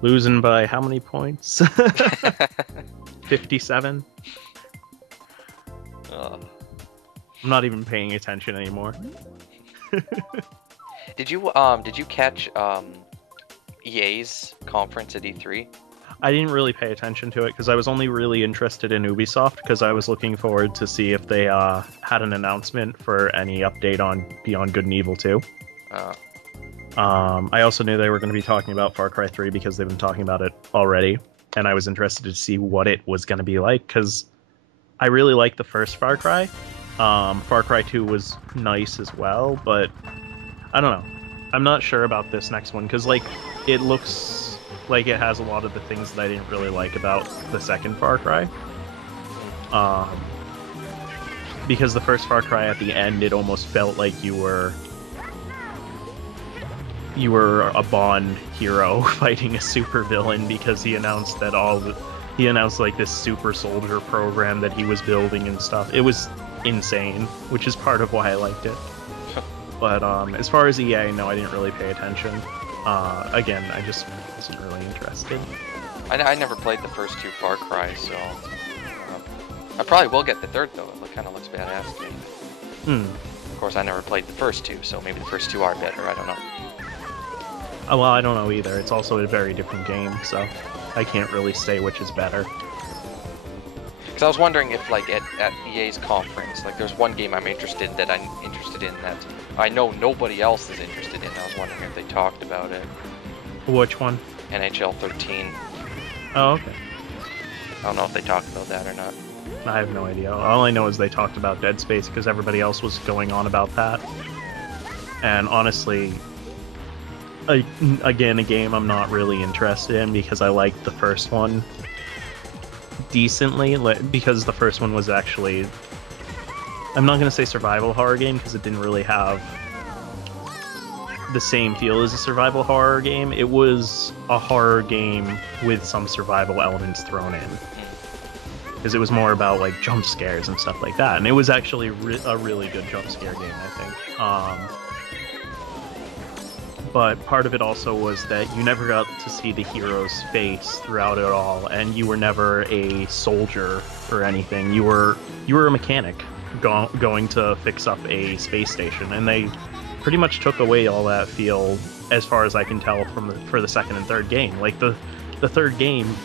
Losing by how many points? 57? Uh, I'm not even paying attention anymore. did you catch EA's conference at E3? I didn't really pay attention to it because I was only really interested in Ubisoft because I was looking forward to see if they had an announcement for any update on Beyond Good and Evil 2. Uh, I also knew they were going to be talking about Far Cry 3 because they've been talking about it already, and I was interested to see what it was going to be like because I really liked the first Far Cry. Far Cry 2 was nice as well, but I don't know. I'm not sure about this next one because, like, it looks like it has a lot of the things that I didn't really like about the second Far Cry. Because the first Far Cry at the end, it almost felt like you were a Bond hero fighting a super villain because he announced like this super soldier program that he was building and stuff. It was insane, which is part of why I liked it. But as far as EA, no, I didn't really pay attention. Again, I just wasn't really interested. I never played the first two Far Cry, so I probably will get the third though. It kind of looks badass to me. Of course, I never played the first two, so maybe the first two are better. I don't know. Well, I don't know either. It's also a very different game, so I can't really say which is better. Because I was wondering if, like, at EA's conference, like, there's one game I'm interested in that I know nobody else is interested in. I was wondering if they talked about it. Which one? NHL 13. Oh, okay. I don't know if they talked about that or not. I have no idea. All I know is they talked about Dead Space because everybody else was going on about that. And honestly, again, a game I'm not really interested in because I liked the first one decently, because the first one was actually, I'm not going to say survival horror game because it didn't really have the same feel as a survival horror game. It was a horror game with some survival elements thrown in. Because it was more about like jump scares and stuff like that. And it was actually a really good jump scare game, I think. But part of it also was that you never got to see the hero's face throughout it all, and you were never a soldier or anything. You were a mechanic going to fix up a space station, and they pretty much took away all that feel, as far as I can tell, for the second and third game. Like the third game,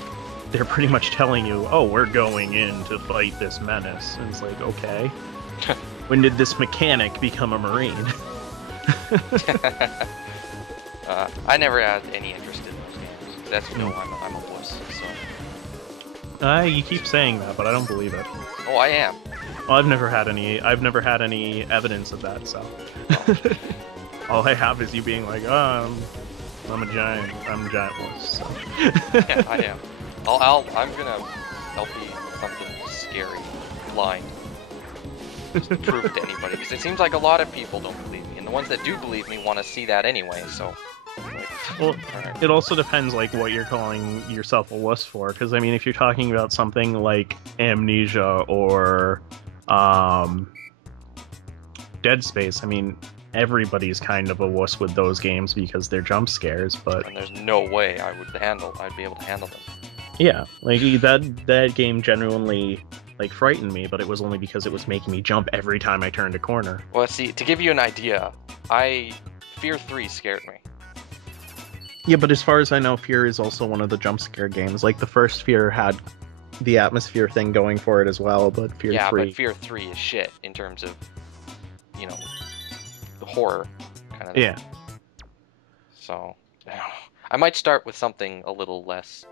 they're pretty much telling you, oh, we're going in to fight this menace. And it's like, okay. When did this mechanic become a Marine? I never had any interest in those games. That's I'm a wuss, so. You keep saying that, but I don't believe it. Oh, I am. Well, I've never had any evidence of that, so. Oh. All I have is you being like, I'm a giant wuss, so. Yeah, I am. I'll be something scary, blind. Just to prove it to anybody, because it seems like a lot of people don't believe me, and the ones that do believe me want to see that anyway, so. Well, it also depends, like, what you're calling yourself a wuss for, because, I mean, if you're talking about something like Amnesia or Dead Space, I mean, everybody's kind of a wuss with those games because they're jump scares, but... And there's no way I'd be able to handle them. Yeah, like, that game genuinely, like, frightened me, but it was only because it was making me jump every time I turned a corner. Well, see, to give you an idea, Fear 3 scared me. Yeah, but as far as I know, Fear is also one of the jump scare games. Like, the first Fear had the atmosphere thing going for it as well, but Fear 3... Yeah, but Fear 3 is shit in terms of, the horror kind of thing. Yeah. So, I might start with something a little less...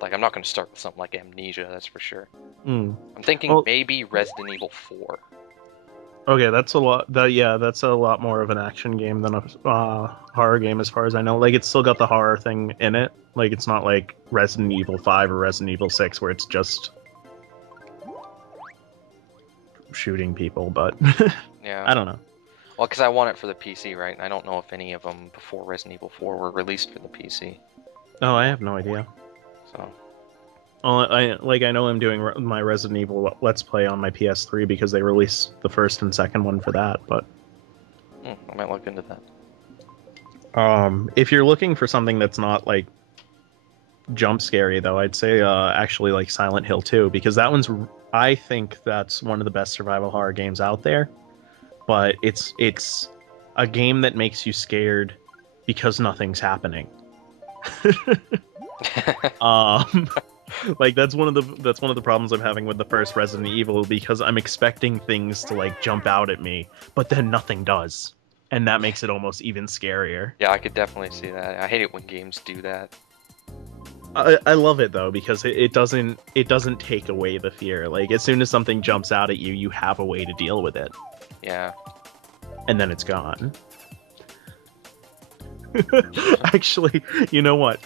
Like, I'm not going to start with something like Amnesia, that's for sure. I'm thinking maybe Resident Evil 4. Okay, that's a lot. That's a lot more of an action game than a horror game, as far as I know. Like, it's still got the horror thing in it. Like, it's not like Resident Evil 5 or Resident Evil 6, where it's just shooting people. But yeah, I don't know. Well, because I want it for the PC, right? And I don't know if any of them before Resident Evil 4 were released for the PC. Oh, I have no idea. So. I know I'm doing my Resident Evil Let's Play on my PS3 because they released the first and second one for that, but... I might look into that. If you're looking for something that's not, like, jump scary though, I'd say actually like Silent Hill 2, because that one's I think that's one of the best survival horror games out there. But it's a game that makes you scared because nothing's happening. um like that's one of the problems I'm having with the first Resident Evil, because I'm expecting things to like jump out at me, but then nothing does. And that makes it almost even scarier. Yeah, I could definitely see that. I hate it when games do that. I love it though, because it doesn't take away the fear. Like as soon as something jumps out at you, you have a way to deal with it. Yeah. And then it's gone. Actually, you know what?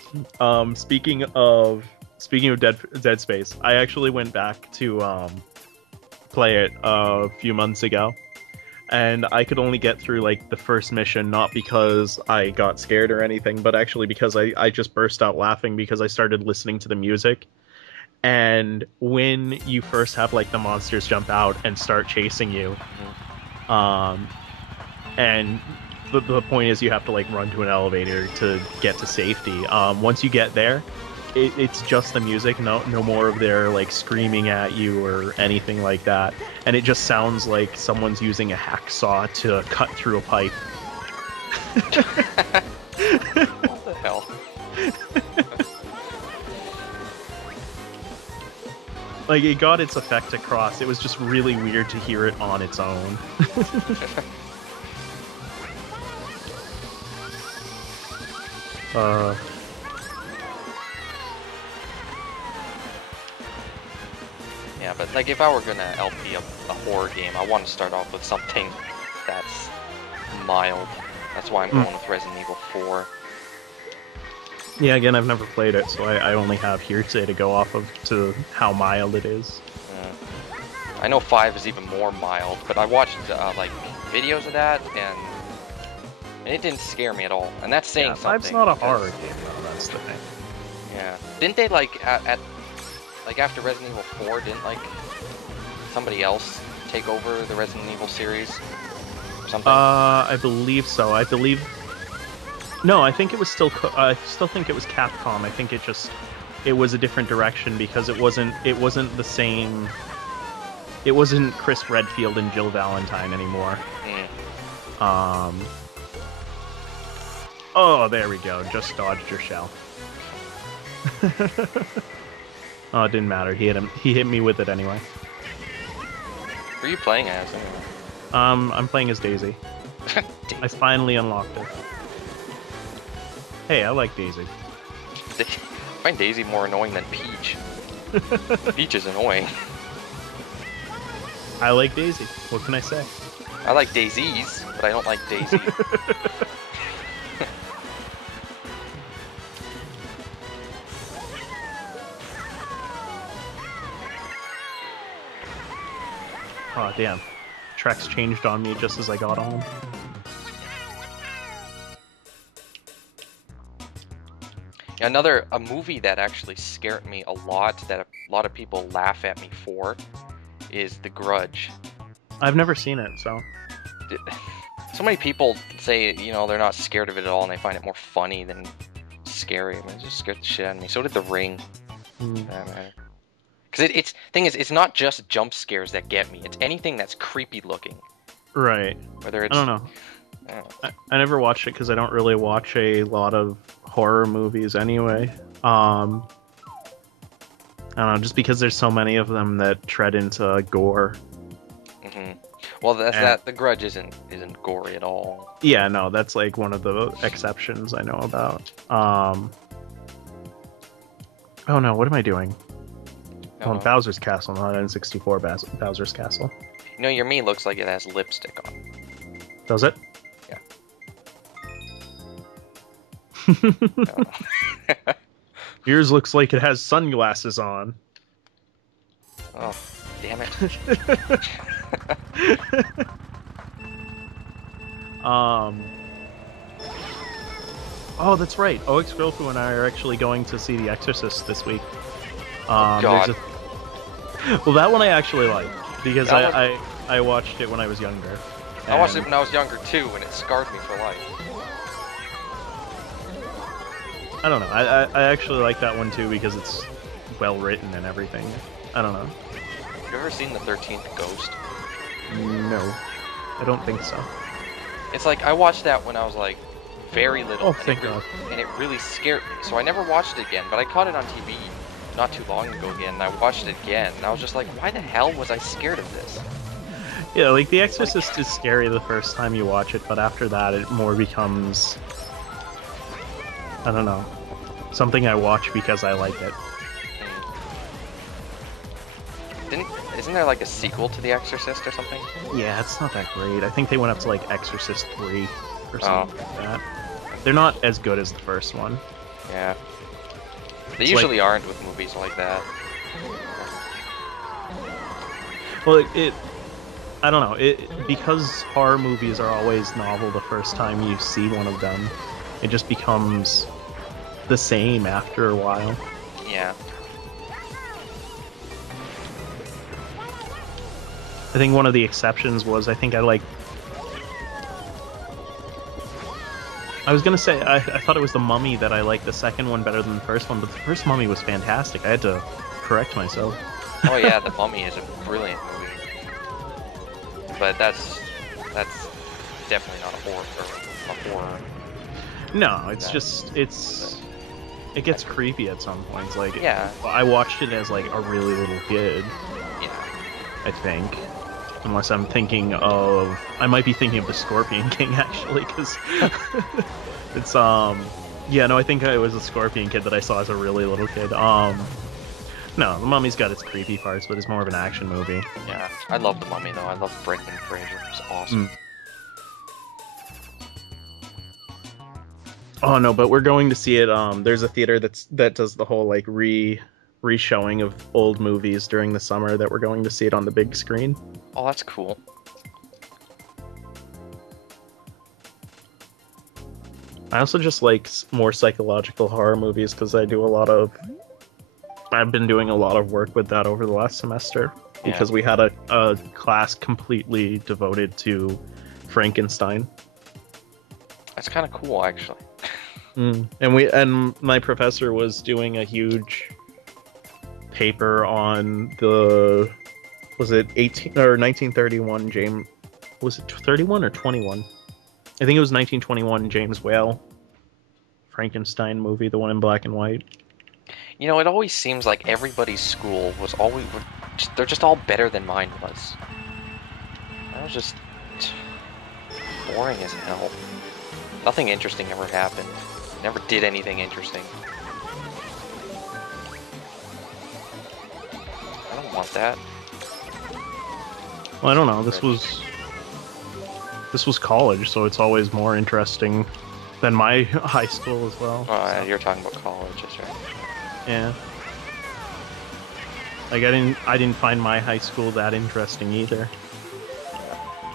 Speaking of Dead Space, I actually went back to play it a few months ago, and I could only get through like the first mission, not because I got scared or anything, but actually because I just burst out laughing because I started listening to the music. And when you first have like the monsters jump out and start chasing you, and the point is you have to like run to an elevator to get to safety. Once you get there, it's just the music, no more of their like screaming at you or anything like that, and it just sounds like someone's using a hacksaw to cut through a pipe. What the hell? Like it got its effect across. It was just really weird to hear it on its own. Yeah, but like if I were gonna LP a horror game, I want to start off with something that's mild. That's why I'm going with Resident Evil 4. Yeah, again, I've never played it, so I only have hearsay to go off of to how mild it is. I know 5 is even more mild, but I watched like videos of that, and it didn't scare me at all. And that's saying something. 5's not a horror game, though. That's the thing. Yeah. Didn't they like at like after Resident Evil 4? Didn't like somebody else take over the Resident Evil series? Or something? I believe so. No, I think it was still. I still think it was Capcom. I think it was a different direction, because it wasn't the same. It wasn't Chris Redfield and Jill Valentine anymore. Oh, there we go. Just dodged your shell. Oh, it didn't matter. He hit me with it anyway. Who are you playing as anyway? I'm playing as Daisy. I finally unlocked it. Hey, I like Daisy. I find Daisy more annoying than Peach. Peach is annoying. I like Daisy. What can I say? I like daisies, but I don't like Daisy. Oh, damn. Tracks changed on me just as I got home. A movie that actually scared me a lot, that a lot of people laugh at me for, is The Grudge. I've never seen it, so... So many people say, you know, they're not scared of it at all, and they find it more funny than scary. I mean, it just scared the shit out of me. So did The Ring. Because it's not just jump scares that get me. It's anything that's creepy looking. Right. Whether it's... I don't know. I never watched it because I don't really watch a lot of horror movies anyway. I don't know, just because there's so many of them that tread into gore. Well, that The Grudge isn't gory at all. Yeah, no, that's like one of the exceptions I know about. Oh no, what am I doing? Oh, Bowser's Castle, not N64 Bowser's Castle. You know, your me looks like it has lipstick on. Does it? Yeah. Yours looks like it has sunglasses on. Oh, damn it. Oh, that's right. OX Girlfu and I are actually going to see The Exorcist this week. Oh, God. Well, that one I actually like, because I watched it when I was younger. I watched it when I was younger too, and it scarred me for life. I don't know. I actually like that one too because it's well written and everything. I don't know. You ever seen the 13th Ghost? No, I don't think so. It's like I watched that when I was like very little, Oh, thank God. and it really scared me. So I never watched it again, but I caught it on TV not too long ago again, and I watched it again, and I was just like, why the hell was I scared of this? Yeah, like The Exorcist is scary the first time you watch it, but after that it more becomes, I don't know, something I watch because I like it. Isn't there like a sequel to The Exorcist or something? Yeah, it's not that great. I think they went up to like Exorcist 3 or something like that. They're not as good as the first one. Yeah. They It's usually aren't with movies like that. Well, I don't know, because horror movies are always novel the first time you see one of them, it just becomes the same after a while. Yeah. I think one of the exceptions was, I was gonna say, I thought it was The Mummy that I liked the second one better than the first one, but the first Mummy was fantastic. I had to correct myself. Oh yeah, The Mummy is a brilliant movie. But that's definitely not a horror. No, it's just, it gets creepy at some points. Like, yeah. I watched it as like a really little kid. Yeah. I think. Unless I'm thinking of... I might be thinking of The Scorpion King, actually, because... it's, yeah, no, I think it was The Scorpion Kid that I saw as a really little kid. No, The Mummy's got its creepy parts, but it's more of an action movie. Yeah, I love The Mummy, though. I love Brendan Fraser. It's awesome. Oh, no, but we're going to see it, there's a theater that does the whole, like, re-showing of old movies during the summer that we're going to see it on the big screen. Oh, that's cool. I also just like more psychological horror movies because I've been doing a lot of work with that over the last semester because we had a class completely devoted to Frankenstein. That's kind of cool, actually. And my professor was doing a huge paper on was it 1931 James, was it 31 or 21? I think it was 1921 James Whale Frankenstein movie, the one in black and white. You know, it always seems like everybody's school was always, they're just all better than mine was. That was just boring as hell. Nothing interesting ever happened. Never did anything interesting. I don't want that. Well, I don't know. This was college, so it's always more interesting than my high school as well. Oh, so. You're talking about college, that's right. Yeah. Like I didn't find my high school that interesting either.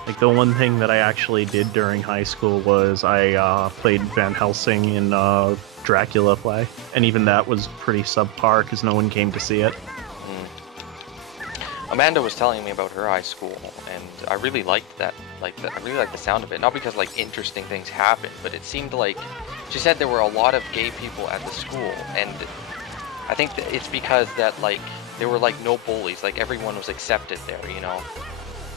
Like the one thing that I actually did during high school was I played Van Helsing in Dracula play, and even that was pretty subpar because no one came to see it. Amanda was telling me about her high school, and I really liked that. I really liked the sound of it. Not because like interesting things happened, but it seemed like she said there were a lot of gay people at the school, and I think that it's because that like there were like no bullies, like everyone was accepted there, you know.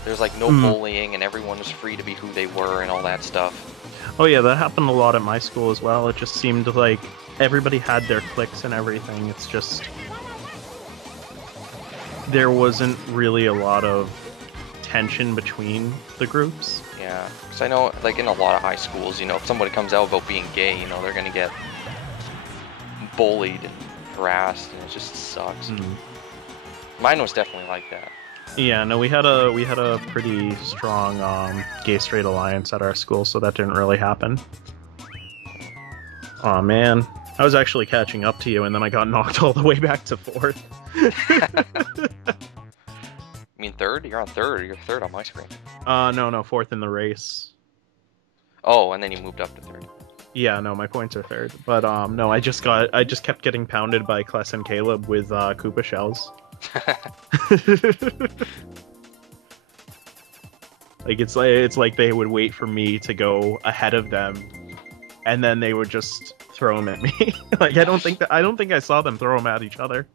There's like no bullying, and everyone was free to be who they were and all that stuff. Oh yeah, that happened a lot at my school as well. It just seemed like everybody had their cliques and everything. It's just there wasn't really a lot of tension between the groups. Yeah, because I know, like, in a lot of high schools, you know, if somebody comes out about being gay, you know, they're gonna get bullied and harassed, and it just sucks. Mine was definitely like that. Yeah, no, we had a pretty strong gay-straight alliance at our school, so that didn't really happen. Aw, man. I was actually catching up to you, and then I got knocked all the way back to 4th. You mean 3rd? You're on 3rd, or you're 3rd on my screen? No, 4th in the race. Oh, and then you moved up to 3rd. Yeah, no, my points are 3rd. But, no, I just kept getting pounded by Kless and Caleb with, Koopa shells. Like, it's like they would wait for me to go ahead of them, and then they would just throw them at me. Like I don't think I saw them throw them at each other.